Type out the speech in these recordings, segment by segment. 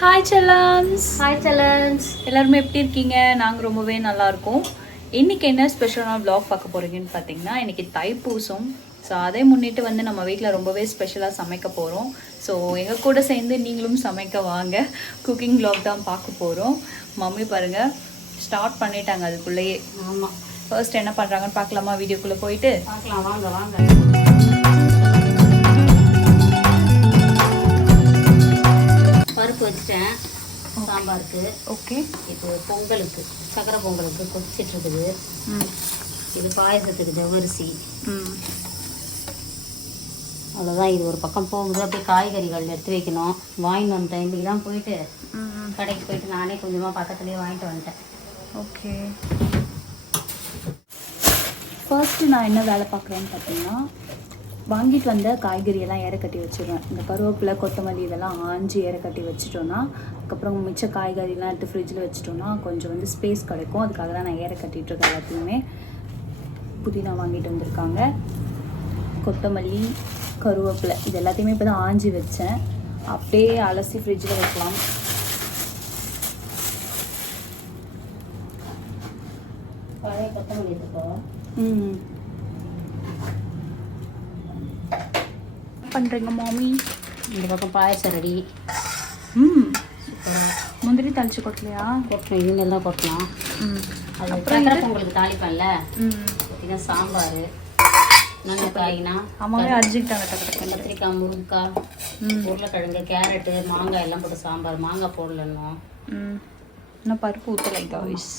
Hi செல்லம்ஸ் hi செல்லன்ஸ் எல்லாருமே எப்படி இருக்கீங்க? நாங்கள் ரொம்பவே நல்லா இருக்கோம். இன்னைக்கு என்ன ஸ்பெஷலான vlog பார்க்க போறீங்கன்னு பார்த்தீங்கன்னா இன்னைக்கு தைப்பூசம். ஸோ அதை முன்னிட்டு வந்து நம்ம வீட்டில் ரொம்பவே ஸ்பெஷலாக சமைக்க போகிறோம் ஸோ எங்கள் கூட சேர்ந்து நீங்களும் சமைக்க வாங்க. குக்கிங் vlog தான் பார்க்க போகிறோம் மம்மி பாருங்க ஸ்டார்ட் பண்ணிட்டாங்க அதுக்குள்ளேயே. ஆமாம் ஃபர்ஸ்ட் என்ன பண்ணுறாங்கன்னு பார்க்கலாமா? வீடியோக்குள்ளே போயிட்டு? பார்க்கலாம். வாங்க வாங்க. பருப்பு வச்சுட்டேன். சாம்பாருக்கு. ஓகே. இது பொங்கலுக்கு சக்கரை பொங்கலுக்கு கொதிச்சிட்டு இருக்குது இது பாயசத்துக்கு ஜவ்வரிசி. ம். அவ்வளோதான் இது ஒரு பக்கம் போகுது அப்படியே காய்கறிகள் எடுத்து வைக்கணும். வாங்கிட்டு வந்துட்டேன் இன்றைக்கி தான் போயிட்டு கடைக்கு போயிட்டு நானே கொஞ்சமாக பக்கத்துலேயே வாங்கிட்டு வந்துட்டேன். ஓகே. ஃபர்ஸ்ட் நான் என்ன வேலை பார்க்குறேன்னு பார்த்தீங்கன்னா வாங்கிட்டு வந்த காய்கறி எல்லாம் ஏற கட்டி வச்சிடுவேன் இந்த கருவேப்பிலை கொத்தமல்லி இதெல்லாம் ஆஞ்சி ஏற கட்டி வச்சிட்டோன்னா அதுக்கப்புறம் மிச்ச காய்கறிலாம் எடுத்து ஃப்ரிட்ஜில் வச்சிட்டோன்னா கொஞ்சம் வந்து ஸ்பேஸ் கிடைக்கும். அதுக்காக தான் நான் ஏற கட்டிட்டு இருக்கேன் எல்லாத்தையுமே புதினா வாங்கிட்டு வந்திருக்காங்க. கொத்தமல்லி கருவேப்பிலை இது எல்லாத்தையுமே இப்போ தான் ஆஞ்சி வச்சேன். அப்படியே அலசி ஃப்ரிட்ஜில் வைக்கலாம். பழைய கொத்தமல்லி இருக்கோம் பண்ணுறீங்க மாமி? இந்த பக்கம் பாயசம் ரெடி. ம். சூப்பராக முந்திரி தளிச்சு கொட்டலையா? கொட்டணும். இனிமேல் தான் கொட்டணும். ம். அப்புறம்? பொங்கலுக்கு தாளிப்பேன்ல. ம். பார்த்தீங்கன்னா சாம்பார் நல்ல காய்னா அம்மாவே டக்குன்னு. கத்திரிக்காய் முருங்கைக்காய் உருளைக்கிழங்கு கேரட்டு மாங்காய் எல்லாம் போட்டு சாம்பார் மாங்காய் போடலன்னும் ம். இன்னும் பருப்பு ஊற்றலை காய்ஸ்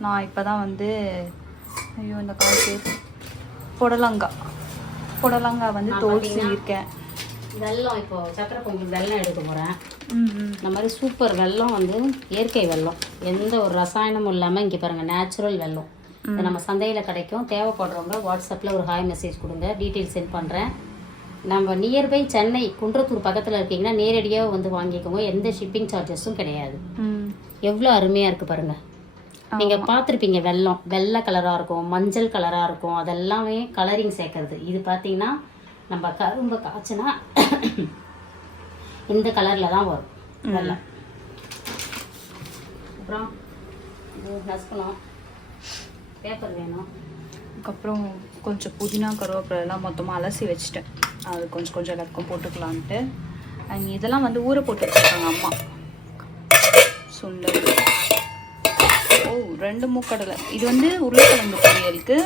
நான் இப்போ தான் வந்து ஐயோ இந்த காய் பேர் புடலங்காய். புடலங்காய் வந்து தோல் சீவிருக்கேன் வெல்லம் இப்போ சக்கரை பொங்கல் வெல்லம் எடுக்க போகிறேன் இந்த மாதிரி சூப்பர் வெல்லம் வந்து இயற்கை வெல்லம். எந்த ஒரு ரசாயனமும் இல்லாமல் இங்கே பாருங்கள் நேச்சுரல் வெல்லம். இது நம்ம சந்தையில் கிடைக்கும். தேவைப்படுறவங்க வாட்ஸ்அப்பில் ஒரு ஹாய் மெசேஜ் கொடுங்க டீட்டெயில் சென்ட் பண்ணுறேன் நம்ம நியர்பை சென்னை குன்றத்தூர் பக்கத்தில் இருக்கீங்கன்னா நேரடியாக வந்து வாங்கிக்கோங்க. எந்த ஷிப்பிங் சார்ஜஸும் கிடையாது. எவ்வளோ அருமையாக இருக்குது பாருங்கள் நீங்கள் பார்த்துருப்பீங்க வெல்லம் வெள்ளை கலராக இருக்கும் மஞ்சள் கலராக இருக்கும். அதெல்லாமே கலரிங் சேர்க்கறது. இது பார்த்தீங்கன்னா நம்ம கரும்பு காய்ச்சினா இந்த கலரில் தான் வரும் வெல்லம் அப்புறம் நசுக்கணும் பேப்பர் வேணும். அதுக்கப்புறம் கொஞ்சம் புதினா கருவேப்பிலை எல்லாம் மொத்தமாக அலசி வச்சுட்டேன். அது கொஞ்சம் கொஞ்சம் எல்லாத்துக்கும் போட்டுக்கலான்ட்டு. அண்ட் இதெல்லாம் வந்து ஊற போட்டு வச்சுருக்காங்க அம்மா. சுண்டல். ரெண்டு மூக்கடலை. இது வந்து உருளைக்கிழங்கு பொரியலுக்கு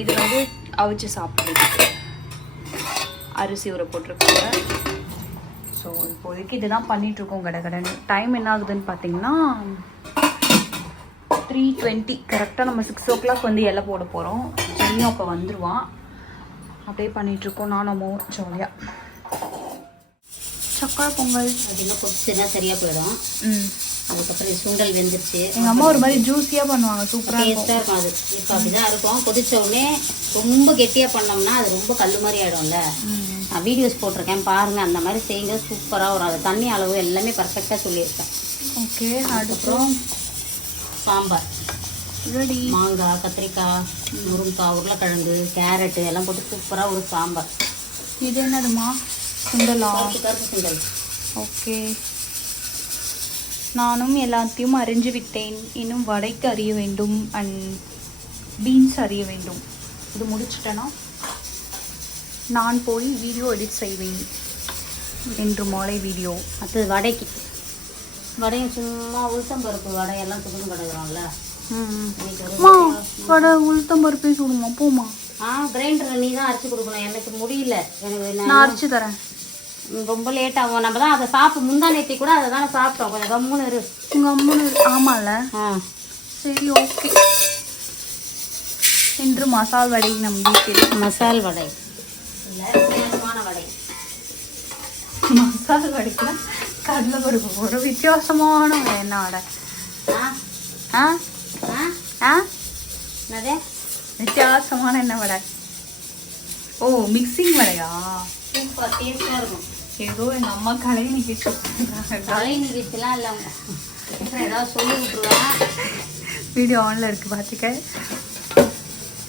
இது வந்து அவிச்சு சாப்பிட்றதுக்கு அரிசி ஊற போட்டிருக்காங்க. ஸோ இப்போதைக்கு இதுதான் பண்ணிகிட்ருக்கோம் கடை கடன் டைம் என்ன ஆகுதுன்னு பார்த்தீங்கன்னா த்ரீ டுவெண்ட்டி கரெக்டாக நம்ம சிக்ஸ் ஓ கிளாக் வந்து இலை போட போகிறோம் ஜெனியும் அப்போ வந்துடுவான் அப்படியே பண்ணிகிட்ருக்கோம் நானும் ஜாலியாக சக்கரை பொங்கல் அப்படின்னா கொதிச்சுன்னா சரியாக போயிடும். ம். அதுக்கப்புறம் சுண்டல் வெந்துருச்சு. எங்கள் அம்மா ஒரு மாதிரி ஜூஸியாக பண்ணுவாங்க சூப்பராக டேஸ்ட்டாக இருக்கும் அது. இப்போ அப்படிதான் இருக்கும். கொதிச்ச உடனே ரொம்ப கெட்டியாக பண்ணோம்னா அது ரொம்ப கல் மாதிரி ஆயிடும்ல. ம். நான் வீடியோஸ் போட்டிருக்கேன் பாருங்கள் அந்த மாதிரி செய்யுங்க சூப்பராக வரும். அது தண்ணி அளவு எல்லாமே பர்ஃபெக்டாக சொல்லியிருக்கேன். ஓகே அதுக்கப்புறம் சாம்பார். ரெடி. மாங்காய் கத்திரிக்காய் முருங்கைக்காய் உருளைக்கிழங்கு கேரட்டு எல்லாம் போட்டு சூப்பராக ஒரு சாம்பார். இது என்னதுமா சுண்டலா? கருப்பு சுண்டல். ஓகே. நானும் எல்லாத்தையும் அறிஞ்சு விட்டேன் இன்னும் வடைக்கு அறிய வேண்டும் அண்ட் பீன்ஸ் அறிய வேண்டும். இது முடிச்சிட்டேன்னா நான் போய் வீடியோ எடிட் செய்வேன் என்று மாலை வீடியோ. அடுத்தது வடைக்கு. வடையும் சும்மா உளுத்தம் பருப்பு வடையெல்லாம் துணி கிடக்குறோம்ல வடை உளுத்தம் பருப்பே சுடுமா? போமா ஆ கிரைண்டரில் நீ தான் அரைச்சி கொடுக்கணும். எனக்கு முடியல. எனக்கு நான் அரைச்சு தரேன். ரொம்ப லேட் ஆகும். நம்ம தான் அதை சாப்பிட்டு முந்தா நேத்தி கூட அதை தானே சாப்பிட்டோம். கொஞ்சம் கம்முன்னு இரு. உங்க அம்மனு ஆமால ஆ. சரி ஓகே என்று மசால் வடை நம் வீட்டில். மசால் வடை. இல்லை வித்தியாசமான வடை. மசால் வடைக்குனா கடலை பருப்பு ஒரு வித்தியாசமான வடை. என்ன வடை? ஆ. ஆ? ஆ. ஆ? என்னது? வித்தியாசமான என்ன வடை? ஓ மிக்சிங் வடையா? சூப்பர் டேஸ்ட்டாக இருக்கும். ஏதோ எங்க அம்மா கலை நிகழ்ச்சி கலை நிகழ்ச்சிலாம் இல்லை ஏதாவது சொல்லி விட்ருவேன் வீடியோ ஆன்ல இருக்கு பார்த்துக்க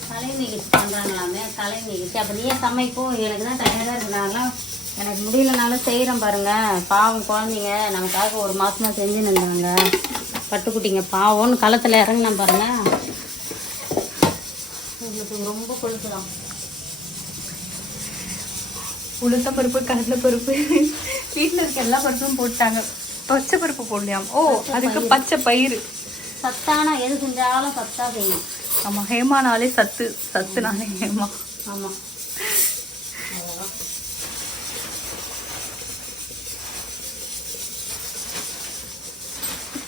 கலை நிகழ்ச்சி பண்ணுறாங்களாமே கலை நிகழ்ச்சி. அப்போ நீயே சமைக்கும் எனக்கு தான் டயர்டாக இருக்கிறாங்களாம் எனக்கு முடியலனாலும் செய்கிறேன் பாருங்க. பாவம் குழந்தைங்க நமக்காக ஒரு மாசமா செஞ்சு நின்றாங்க பட்டுக்குட்டிங்க பாவம்னு களத்தில் இறங்கினேன் பாருங்க. உங்களுக்கு ரொம்ப கொழுப்புதான். உளுத்த பருப்பு கடலை பருப்பு. வீட்டில் இருக்க எல்லா பருப்பும் போட்டாங்க. பச்சை பருப்பு போடலையாம் ஓ அதுக்கு பச்சை பயிறு. சத்தான எது செஞ்சாலும் சத்தா செய்யணும். ஆமாம் ஹேமானாலே சத்து. சத்துனாலே ஹேமா. ஆமாம்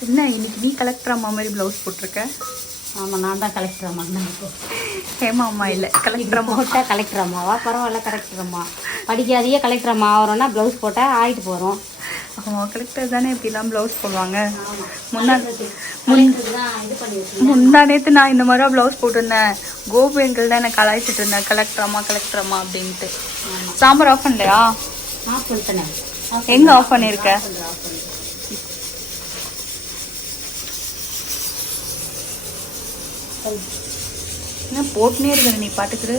என்ன இன்னைக்கு நீ கலெக்டர் அம்மா மாதிரி ப்ளவுஸ் போட்டிருக்க? ஆமாம் நான் தான் கலெக்டர் அம்மா. ஹேமா அம்மா இல்லை கலெக்டர் அம்மா. போட்டால் கலெக்டர் அம்மாவா? பரவாயில்ல கலெக்டர் அம்மா. படிக்காதையே கலெக்டர் அம்மா ஆகிறோன்னா ப்ளவுஸ் போட்டால் ஆகிட்டு போகிறோம் ஆமாம் கலெக்டர் தானே இப்படிலாம் ப்ளவுஸ் போடுவாங்க. முன்னா முந்தா நேற்று நான் இந்த மாதிரி ப்ளவுஸ் போட்டிருந்தேன். கோபு எங்கிள் தான் எனக்கு கலாய்ச்சிட்டு இருந்தேன் கலெக்டர் அம்மா கலெக்டர் அம்மா அப்படின்ட்டு. சாம்பார் ஆஃப் பண்ணலையா? ஆஃப் பண்ணிட்டேனே எங்க ஆஃப் பண்ணிருக்க? என்ன போட்டுனே இருக்கிற நீ பாட்டுக்குது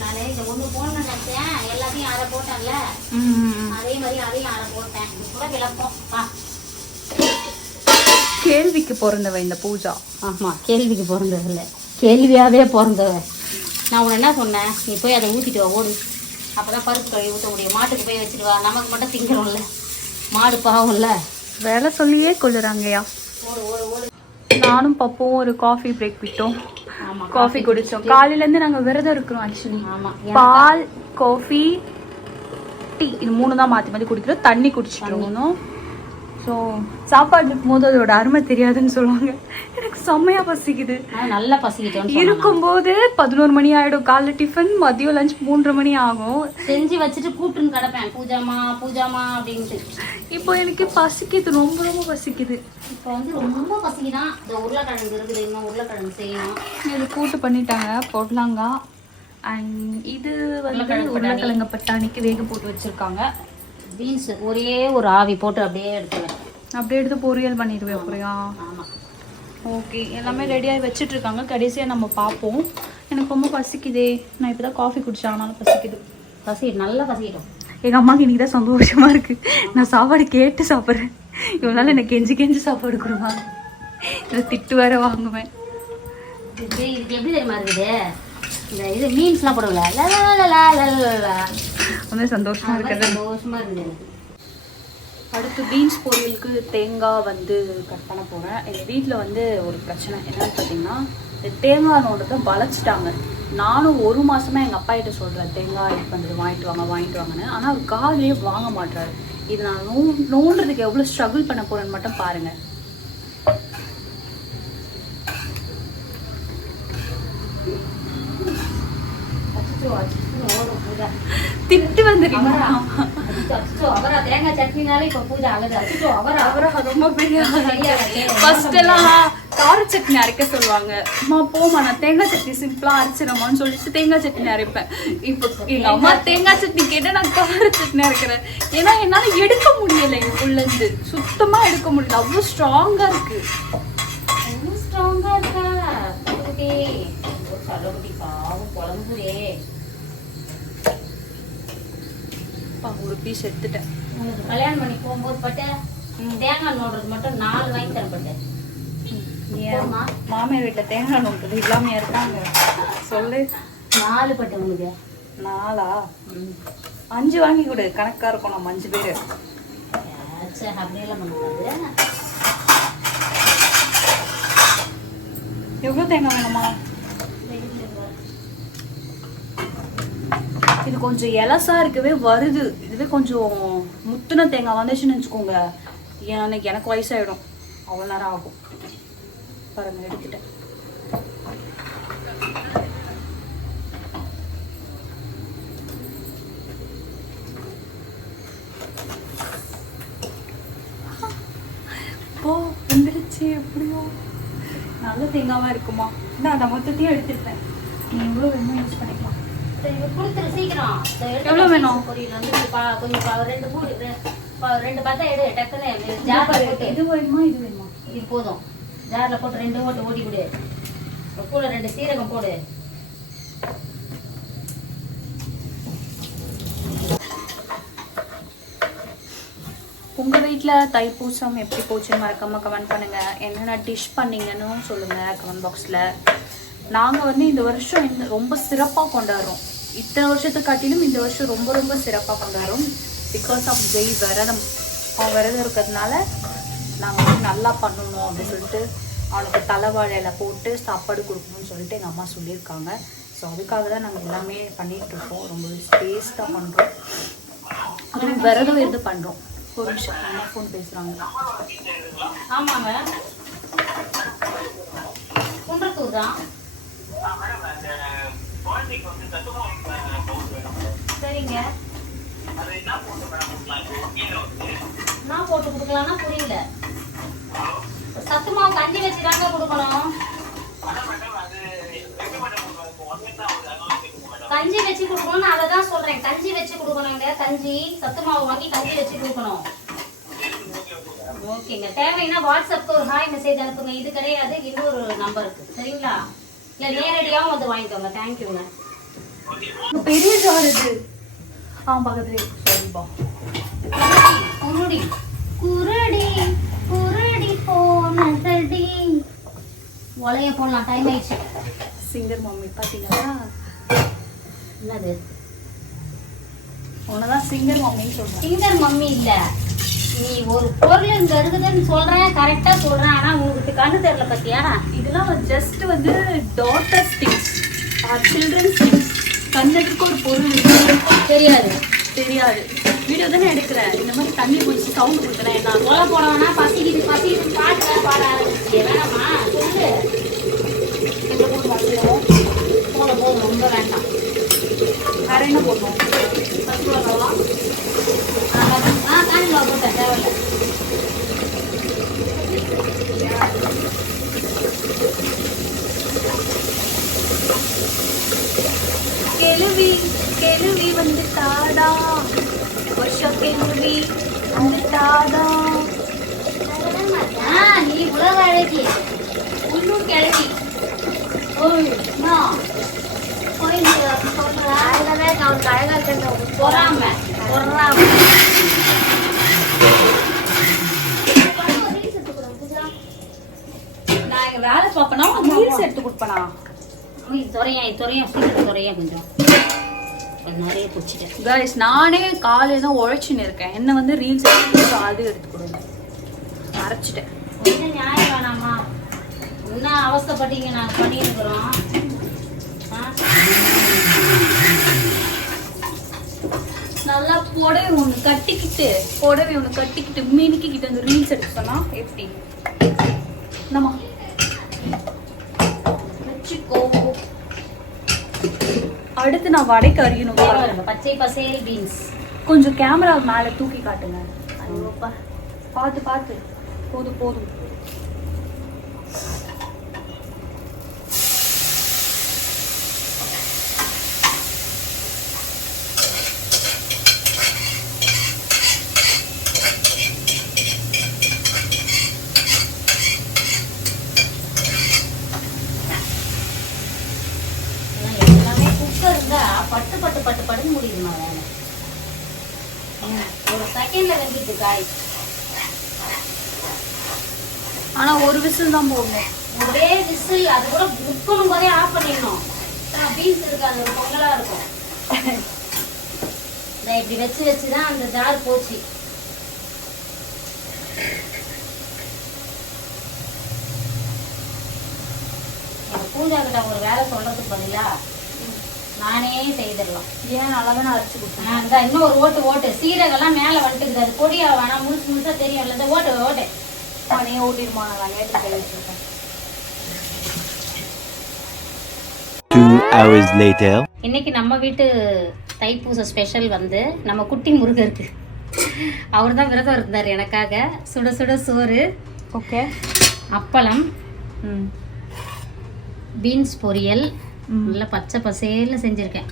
நான் இந்த ஒன்று போடணும்னு நினச்சேன். எல்லாத்தையும் அரை போட்டேன்ல. ம் அதே மாதிரி அதையும் அரை போட்டேன். இது கூட விளக்கம். ஆ கேள்விக்கு பிறந்தவ இந்த பூஜா. ஆமாம் கேள்விக்கு பிறந்ததில்ல கேள்வியாகவே பிறந்தவ நான் உன்னை என்ன சொன்னேன்? நீ போய் அதை ஊற்றிட்டு வா ஓடு. அப்போ தான் பருப்பு கழுவி ஊற்ற முடியும். மாட்டுக்கு போய் வச்சுட்டு வா நமக்கு மட்டும் திங்கிறோம்ல மாடு பாவம்ல. வேலை சொல்லியே கொள்ளுறாங்கய்யா. ஓடு ஓடு ஓடு. நானும் பப்பும் ஒரு காஃபி பிரேக் விட்டோம். காஃபி குடிச்சோம். காலையில இருந்து நாங்க விரதம் இருக்கிறோம் ஆக்சுவலி பால் காஃபி டீ இது மூணு தான் மாற்றி மாற்றி குடிக்கிறோம். தண்ணி குடிச்சிட்டு இருந்தோம். ஸோ சாப்பாடு இருக்கும்போது அதோட அருமை தெரியாதுன்னு சொல்லுவாங்க. எனக்கு செம்மையா பசிக்குது. நல்லா சொன்னாங்க. இருக்கும்போது பதினோரு மணி ஆயிடும். காலைல டிஃபன் மதியம் லஞ்ச் மூன்றரை மணி ஆகும். செஞ்சு வச்சுட்டு கூப்பிட்டுன்னு கிடப்பேன். பூஜாமா பூஜாமா அப்படின்ட்டு. இப்போ எனக்கு பசிக்குது. ரொம்ப ரொம்ப பசிக்குது. இப்போ வந்து ரொம்ப பசிக்குதான் இந்த உருளைக்கிழங்கு இருக்குது இன்னும் உருளைக்கிழங்கு செய்யணும். இது கூட்டு பண்ணிட்டாங்க. பொடலாங்காய் அண்ட் இது வந்து உருளைக்கிழங்கு பட்டாணிக்கு வேக போட்டு வச்சிருக்காங்க. பீன்ஸ் ஒரே ஒரு ஆவி போட்டு அப்படியே எடுத்துவேன் அப்படியே எடுத்து பொரியல் பண்ணிடுவேன் அப்படியா? ஓகே எல்லாமே ரெடியாகி வச்சிட்டு இருக்காங்க கடைசியாக நம்ம பார்ப்போம் எனக்கு ரொம்ப பசிக்குதே. நான் இப்போ தான் காஃபி குடிச்சேன் ஆனாலும் பசிக்குது. பசி நல்லா பசிக்கிட்டோம் எங்கள் அம்மாவுக்கு இன்னைக்கு தான் சந்தோஷமா இருக்கு. நான் சாப்பாடு கேட்டு சாப்பிட்றேன். இவனால எனக்கு கெஞ்சி கெஞ்சி சாப்பாடு கொடுமா. இதை திட்டு வேற வாங்குவேன். இது இதுக்கு எப்படி தெரியுமா இருக்குது இந்த இது மீன்ஸ்லாம் போடுவல லா லா லா லா லா அடுத்து பீன்ஸ் பொரியலுக்கு தேங்காய் வந்து கட் பண்ண போகிறேன் எங்கள் வீட்டில் வந்து ஒரு பிரச்சனை. என்னன்னு பார்த்தீங்கன்னா இந்த தேங்காய் நோண்டத்தை வளைச்சிட்டாங்க நானும் ஒரு மாதமாக எங்கள் அப்பா கிட்ட சொல்கிறேன் தேங்காய் இது பண்ணுறது வாங்கிட்டு வாங்க வாங்கிட்டு வாங்கன்னு. ஆனால் அவர் காலையே வாங்க மாட்டாரு இது நான் நோ நோண்டுறதுக்கு எவ்வளோ ஸ்ட்ரகிள் பண்ண போகிறேன்னு மட்டும் பாருங்கள் அச்சோ திட்டு வந்துருக்கீங்க அச்சோ, தேங்காய் சட்னினாலே இப்போ பூஜா ரொம்ப பெரிய எல்லாம் கார சட்னி அரைக்க சொல்லுவாங்க. அம்மா போமா நான் தேங்காய் சட்னி சிம்பிளா அரைச்சிடமான்னு சொல்லிட்டு தேங்காய் சட்னி அரைப்பேன். இப்போ எங்க அம்மா தேங்காய் சட்னி கேட்டு நான் கார சட்னி அரைக்கிறேன். ஏன்னா என்னால எடுக்க முடியல உள்ள இருந்து சுத்தமா எடுக்க முடியல. அவ்வளோ ஸ்ட்ராங்கா இருக்கு. ரொம்ப ஸ்ட்ராங்கா இருக்கா? அப்பா, ஒரு பீஸ் எடுத்துட்டேன். உனக்கு கல்யாணம் பண்ணி போகும்போது பட்டு தேங்காய் நோடுறது மட்டும் நாலு வாங்கி தரப்பட்டேன் மாமியார் வீட்டுல தேங்காய் நோக்குது இல்லாம இருக்காங்க. சொல்லு. நாலு பட்டு உனக்கு. நாளா அஞ்சு வாங்கி கொடு. கணக்கா இருக்கும் நம்ம அஞ்சு பேரு. அப்படியெல்லாம் எவ்வளவு தேங்காய் வேணுமா? இது கொஞ்சம் எலசா இருக்கவே வருது. இதுவே கொஞ்சம் முத்துன தேங்காய் வந்துச்சுன்னு வச்சுக்கோங்க எனக்கு எனக்கு வயசாயிடும். அவ்வளோ நேரம் ஆகும். பாருங்க எடுத்துட்டேன். போ வந்துருச்சு எப்படியோ. நல்ல தேங்காவா இருக்குமா? நான் அதை மொத்தத்தையும் எடுத்துருப்பேன். நீ எவ்வளோ வேணுமோ யூஸ் பண்ணிக்கலாம். கொடுத்துரு சீக்கிரம். எவ்வளவு வேணும்? பொரியல் கொஞ்சம் ரெண்டு பா- ரெண்டு பத்தா எடு டக்குன்னு ஜார்ல போட்டு. இது வேணுமா இது வேணுமா? இது போதும். ஜார்ல போட்டு ரெண்டு ஓட்டு ஓட்டி கொடு. கூட ரெண்டு சீரகம் போடு. உங்கள் வீட்டில் தைப்பூசம் எப்படி போச்சுன்னு மறக்காம கமெண்ட் பண்ணுங்கள் என்னென்ன டிஷ் பண்ணீங்கன்னு சொல்லுங்கள் கமெண்ட் பாக்ஸில் நாங்கள் வந்து இந்த வருஷம் இந்த ரொம்ப சிறப்பாக கொண்டாடுறோம். இத்தனை வருஷத்தை காட்டிலும் இந்த வருஷம் ரொம்ப ரொம்ப சிறப்பாக கொண்டாடுறோம். பிகாஸ் ஆஃப் ஜெய் விரதம் அவன் விரதம் இருக்கிறதுனால நாங்கள் வந்து நல்லா பண்ணணும் அப்படின்னு சொல்லிட்டு அவனுக்கு தலைவாழையில போட்டு சாப்பாடு கொடுக்கணும்னு சொல்லிட்டு எங்கள் அம்மா சொல்லியிருக்காங்க. ஸோ அதுக்காக தான் நாங்கள் எல்லாமே பண்ணிகிட்ருக்கோம் ரொம்ப டேஸ்ட்டாக பண்ணுறோம் அதுவும் விரதம் இருந்து பண்ணுறோம் ஒரு நிமிஷம் அம்மா ஃபோன் பேசுகிறாங்க ஆமாங்க குன்றத்தூர் தான் சரிங்க. நான் போட்டு கொடுக்கலாம்னா புரியல. சத்து மாவு கஞ்சி வச்சு தாங்க கொடுக்கணும். கஞ்சி வச்சு கொடுக்கணும்னு அதை தான் சொல்றேன். கஞ்சி வச்சு கொடுக்கணுங்க. கஞ்சி சத்து மாவு வாங்கி கஞ்சி வச்சு கொடுக்கணும். ஓகேங்க. தேவைன்னா வாட்ஸ்அப்க்கு ஒரு ஹாய் மெசேஜ் அனுப்புங்க. இது கிடையாது. இன்னொரு நம்பருக்கு சரிங்களா? இல்லை நேரடியாகவும் வந்து வாங்கிக்கோங்க. தேங்க்யூங்க பெரிய ஜார் இது. ஆ பக்கத்துலேயே சரிப்பா குருடி. குருடி குருடி போனதடி. ஒலைய போடலாம் டைம் ஆயிடுச்சு. சிங்கர் மம்மி பார்த்தீங்களா என்னது? உன்னதான் சிங்கர் மம்மின்னு சொல்கிறேன் சிங்கர் மம்மி இல்ல. நீ ஒரு பொருள் இங்க இருக்குதுன்னு சொல்றேன் கரெக்டா சொல்றேன் ஆனா உங்களுக்கு கண்ணு தெரியல பத்தியா? இதெல்லாம் ஜஸ்ட் வந்து டாட்டர் ஸ்டிக்ஸ் சில்ட்ரன்ஸ் கண்ணத்துக்கு ஒரு பொருள். தெரியாது. தெரியாது. வீடியோ தானே எடுக்கிறேன். இந்த மாதிரி தண்ணி குடிச்சு சவுண்ட் கொடுக்குறேன் என்ன? கொலை போடணும்னா பசிக்குது பசிக்குது பாட்டு பாட ஆரம்பிச்சு வேணாமா? சொல்லு. போட்டு போதும் ரொம்ப வேண்டாம். வேற என்ன போடணும்? ஆ காணி ரூபா போட்டேன். தேவையில்ல. கெழுவி கெழுவி வந்து தாடா. வருஷம் கெழுவி வந்து தாடா. நீ உலக அழகி. உள்ளூர் கிழவி. அவனுக்கு அழகா இருக்கிறத பொறாம. பொறாம. நான் இங்க வேலை பார்ப்பனா? ரீல்ஸ் எடுத்து கொடுப்பனா? துறையா துறையா சீக்கிரம் துறையா கொஞ்சம். நிறைய பிடிச்சிட்டேன் கைஸ் நானே காலையில தான் உழைச்சின்னு இருக்கேன். என்ன வந்து ரீல்ஸ் எடுத்து அது எடுத்து கொடுங்க. அரைச்சிட்டேன் நியாயம் வேணாமா என்ன அவஸ்தைப்பட்டீங்க? நாங்கள் பண்ணியிருக்கிறோம். நல்லா புடவை ஒன்று கட்டிக்கிட்டு புடவை ஒன்று கட்டிக்கிட்டு மினுக்கிக்கிட்டு அந்த ரீல்ஸ் எடுக்க சொன்னா எப்படி? என்னம்மா? அடுத்து நான் வடைக்கு அறியணும். பச்சை பசேல் பீன்ஸ் கொஞ்சம் கேமரா மேலே தூக்கி காட்டுங்க. ஐயோப்பா பார்த்து பார்த்து போதும் போதும் எல்லாமே குக்கர் இருந்தா பட்டு பட்டு பட்டு பட்டுன்னு முடியுதுமா வேலை ம், ஒரு செகண்ட்ல வெந்துட்டு காய் ஆனா ஒரு விசில் தான் போடணும். ஒரே விசில் அது கூட புக் பண்ணும் போதே ஆஃப் பண்ணிடணும். பீன்ஸ் இருக்காது ஒரு பொங்கலா இருக்கும். இப்படி வச்சு வச்சு தான் அந்த ஜார் போச்சு. பூஜா கிட்ட ஒரு வேலை சொல்றதுக்கு பதிலா நானே செய்திடலாம். ஏன் நல்லா தான் அரைச்சி கொடுத்தேன்? இன்னும் ஒரு ஓட்டு ஓட்டு. சீரகெல்லாம் மேலே வந்துட்டுக்குது. அது பொடியா வேணாம் முழுசு முழுசா தெரியும்ல இந்த ஓட்டு ஓட்டு. நீ ஓட்டிருமா நான் வெங்காயத்தை கை வச்சிருக்கேன் Two hours later. இன்னைக்கு நம்ம வீட்டு தைப்பூச ஸ்பெஷல் வந்து நம்ம குட்டி முருகருக்கு. அவர் தான் விரதம் இருந்தார் எனக்காக. சுட சுட சோறு ஓகே. அப்பளம் ம். பீன்ஸ் பொரியல். நல்லா பச்சை பசேல்னு செஞ்சுருக்கேன்.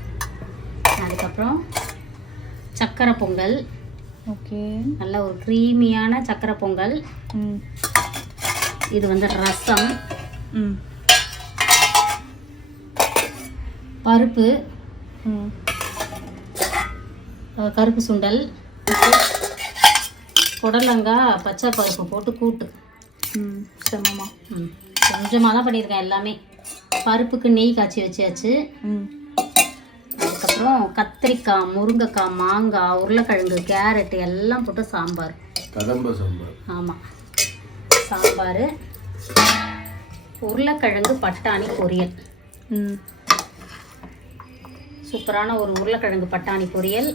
அதுக்கப்புறம் சக்கரை பொங்கல் ஓகே. நல்ல ஒரு க்ரீமியான சக்கரை பொங்கல். ம். இது வந்து ரசம். ம். பருப்பு. கருப்பு சுண்டல். புடலங்காய் பச்சை பருப்பு போட்டு கூட்டு. ம் ம். கொஞ்சமாக தான் பண்ணியிருக்கேன் எல்லாமே. பருப்புக்கு நெய் காய்ச்சி வச்சாச்சு. ம். அதுக்கப்புறம் கத்திரிக்காய் முருங்கைக்காய் மாங்காய் உருளைக்கிழங்கு கேரட் எல்லாம் போட்டு சாம்பார். கதம்ப சாம்பார். ஆமாம் சாம்பார் உருளைக்கிழங்கு பட்டாணி பொரியல். ம். சூப்பரான ஒரு உருளைக்கிழங்கு பட்டாணி பொரியல்.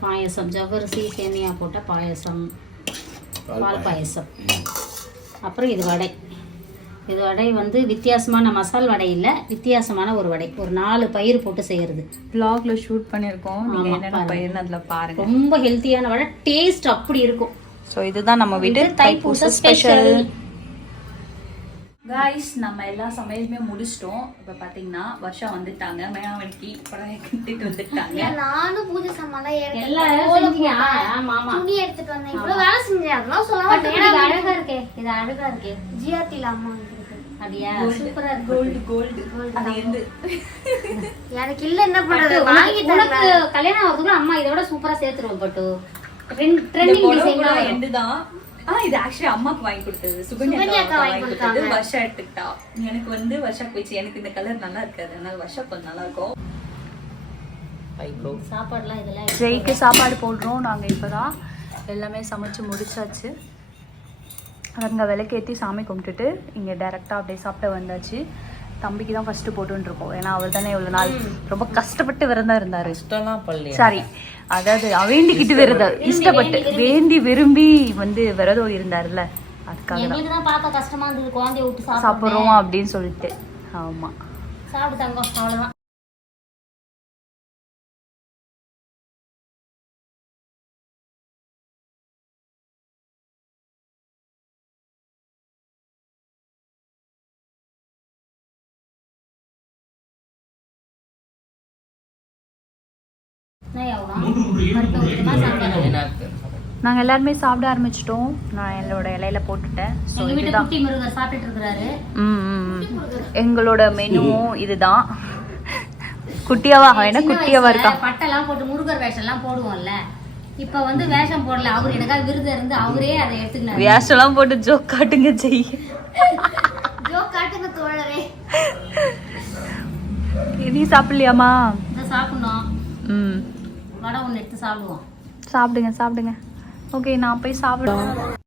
பாயசம் ஜவ்வரிசி சேமியா போட்ட பாயசம். பால் பாயசம். அப்புறம் இது வடை. இது வடை வந்து வித்தியாசமான மசால் வடை இல்லை வித்தியாசமான ஒரு வடை. ஒரு நாலு பயிர் போட்டு செய்கிறது vlogல ஷூட் பண்ணியிருக்கோம். என்னென்ன பாருங்க. பயிர்னு அதுல பாருங்க. ரொம்ப ஹெல்த்தியான வடை டேஸ்ட் அப்படி இருக்கும். ஸோ இதுதான் நம்ம வீட்டு தைப்பூச ஸ்பெஷல் காய்ஸ் நம்ம எல்லா சமையலுமே முடிச்சிட்டோம். இப்போ பார்த்தீங்கன்னா வருஷா வந்துட்டாங்க. மேனாவணிக்கு படம் கட்டிட்டு வந்துட்டாங்க. நானும் பூஜை சாமான்லாம் ஏற்கனவே எல்லாரும். ஆமா துணி எடுத்துட்டு வந்தேன். இவ்வளவு வேலை செஞ்சேன். அதெல்லாம் சொல்ல மாட்டேன். அழகா இருக்கே. இது அழகா இருக்கே. ஜிஆர்டில அம்மா அப்படியா சூப்பரா இருக்கு. கோல்டு கோல்டு அது எந்த எனக்கு இல்ல என்ன பண்றது வாங்கி உனக்கு கல்யாணம் ஆகிறதுக்குள்ள அம்மா இதை விட சூப்பரா சேர்த்துருவோம் பட்டு. ட்ரெண்டிங் புடவை டிசைன் கூட தான் எண்டு தான் ஆ இது ஆக்சுவலி அம்மாக்கு வாங்கி கொடுத்தது. வாங்கி கொடுத்தது. வருஷா எடுத்துக்கிட்டா. எனக்கு வந்து வருஷா போயிடுச்சு. எனக்கு இந்த கலர் நல்லா இருக்காது. அதனால வருஷா கொஞ்சம் நல்லா இருக்கும் சாப்பாடுலாம் இதெல்லாம் ஜெய்க்கு சாப்பாடு போடுறோம். நாங்கள் இப்போ தான் எல்லாமே சமைச்சு முடிச்சாச்சு. அங்கே விளக்கேற்றி சாமி கும்பிட்டுட்டு இங்கே டேரெக்டாக அப்படியே சாப்பிட வந்தாச்சு. தம்பிக்கு தான் ஃபஸ்ட்டு போட்டுருக்கோம் ஏன்னா அவர் தானே இவ்வளோ நாள் ரொம்ப கஷ்டப்பட்டு விரதம் இருந்தார். சாரி அதாவது வேண்டிக்கிட்டு விரதம். இஷ்டப்பட்டு வேண்டி விரும்பி வந்து விரதம் இருந்தார்ல அதுக்காக தான். எங்களுக்கு தான் பார்க்க கஷ்டமா இருந்தது. குழந்தைய விட்டு சாப்பிடுறோம் அப்படின்னு சொல்லிட்டு. ஆமாம் சாப்பிட்டு தங்கம். அவ்வளவுதான். நாங்கள் எல்லாருமே சாப்பிட ஆரம்பிச்சிட்டோம். நான் என்னோட இலையில போட்டுட்டேன். ஸோ எங்க வீட்டு இதுதான். எங்களோட மெனுவும் இதுதான். குட்டியாவா என்ன சின்ன குட்டியாவா இருக்கா? பட்டெல்லாம் போட்டு முருகர் வேஷம் எல்லாம் போடுவோம்ல. இப்ப வந்து வேஷம் போடல. அவர் எனக்காக விருது இருந்து அவரே அதை எடுத்துக்கினாரு வேஷம்லாம் போட்டு ஜோக் காட்டுங்க செய்ய ஜோ காட்டுங்க தோழரே. நீ சாப்பிடலையாமா? இதை சாப்பிடணும். ம். வடை ஒன்று எடுத்து சாப்பிடுவோம். சாப்பிடுங்க சாப்பிடுங்க. ஓகே நான் போய் சாப்பிடுவேன்